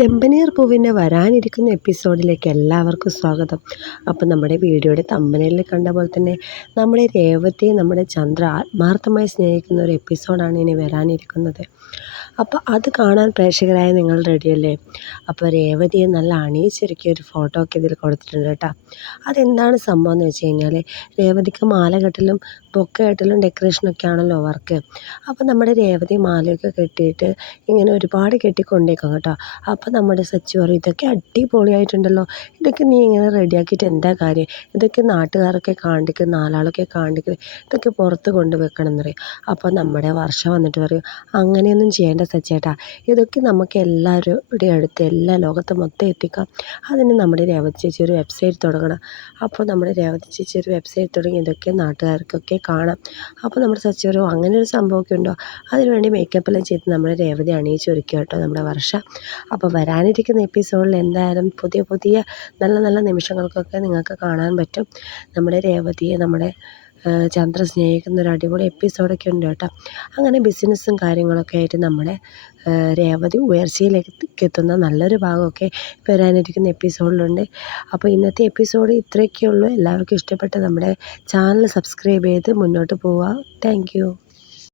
ചെമ്പനീർ പൂവിൻ്റെ വരാനിരിക്കുന്ന എപ്പിസോഡിലേക്ക് എല്ലാവർക്കും സ്വാഗതം. അപ്പോൾ നമ്മുടെ വീഡിയോയുടെ തമ്പനയിലിൽ കണ്ട പോലെ തന്നെ നമ്മുടെ രേവതിയെ നമ്മുടെ ചന്ദ്ര ആത്മാർത്ഥമായി സ്നേഹിക്കുന്ന ഒരു എപ്പിസോഡാണ് ഇനി വരാനിരിക്കുന്നത്. അപ്പോൾ അത് കാണാൻ പ്രേക്ഷകരായ നിങ്ങൾ റെഡിയല്ലേ? അപ്പോൾ രേവതിയെ നല്ല അണിയിച്ചൊരുക്കിയ ഒരു ഫോട്ടോ ഒക്കെ ഇതിൽ കൊടുത്തിട്ടുണ്ട് കേട്ടോ. അതെന്താണ് സംഭവം എന്ന് വെച്ച് കഴിഞ്ഞാൽ, രേവതിക്ക് മാല കെട്ടലും ബൊക്ക കെട്ടലും ഡെക്കറേഷനൊക്കെ ആണല്ലോ വർക്ക്. അപ്പോൾ നമ്മുടെ രേവതി മാലയൊക്കെ കെട്ടിയിട്ട് ഇങ്ങനെ ഒരുപാട് കെട്ടിക്കൊണ്ടേക്കും കേട്ടോ. അപ്പോൾ നമ്മുടെ സച്ചു പറയും, ഇതൊക്കെ അടിപൊളിയായിട്ടുണ്ടല്ലോ, ഇതൊക്കെ നീ ഇങ്ങനെ റെഡിയാക്കിയിട്ട് എന്താ കാര്യം, ഇതൊക്കെ നാട്ടുകാരൊക്കെ കാണിക്കും, നാലാളൊക്കെ കാണിക്കും, ഇതൊക്കെ പുറത്ത് കൊണ്ട് വെക്കണം എന്ന് പറയും. അപ്പോൾ നമ്മുടെ വർഷ വന്നിട്ട് പറയും, അങ്ങനെയൊന്നും ചെയ്യേണ്ട സച്ചേട്ടാ, ഇതൊക്കെ നമുക്ക് എല്ലാവരുടെ അടുത്ത് എല്ലാ ലോകത്ത് മൊത്തം എത്തിക്കാം. അതിന് നമ്മുടെ രേവതി ചേച്ചി ഒരു വെബ്സൈറ്റ് തുടങ്ങണം. അപ്പോൾ നമ്മുടെ രേവതി ചേച്ചി ഒരു വെബ്സൈറ്റ് തുടങ്ങി ഇതൊക്കെ നാട്ടുകാർക്കൊക്കെ കാണാം. അപ്പോൾ നമ്മുടെ സച്ചു പറയും, അങ്ങനെ ഒരു സംഭവമൊക്കെ ഉണ്ടോ, അതിനുവേണ്ടി മേക്കപ്പെല്ലാം ചെയ്ത് നമ്മുടെ രേവതി അണിയിച്ചൊരുക്കുക കേട്ടോ നമ്മുടെ വർഷ. അപ്പോൾ വരാനിരിക്കുന്ന എപ്പിസോഡിൽ എന്തായാലും പുതിയ പുതിയ നല്ല നല്ല നിമിഷങ്ങൾക്കൊക്കെ നിങ്ങൾക്ക് കാണാൻ പറ്റും. നമ്മുടെ രേവതിയെ നമ്മുടെ ചന്ദ്ര സ്നേഹിക്കുന്ന ഒരു അടിപൊളി എപ്പിസോഡൊക്കെ ഉണ്ട് കേട്ടോ. അങ്ങനെ ബിസിനസ്സും കാര്യങ്ങളൊക്കെ ആയിട്ട് നമ്മുടെ രേവതി ഉയർച്ചയിലേക്ക് എത്തുന്ന നല്ലൊരു ഭാഗമൊക്കെ വരാനിരിക്കുന്ന എപ്പിസോഡിലുണ്ട്. അപ്പോൾ ഇന്നത്തെ എപ്പിസോഡ് ഇത്രയൊക്കെയുള്ളൂ. എല്ലാവർക്കും ഇഷ്ടപ്പെട്ട നമ്മുടെ ചാനൽ സബ്സ്ക്രൈബ് ചെയ്ത് മുന്നോട്ട് പോവുക. Thank you.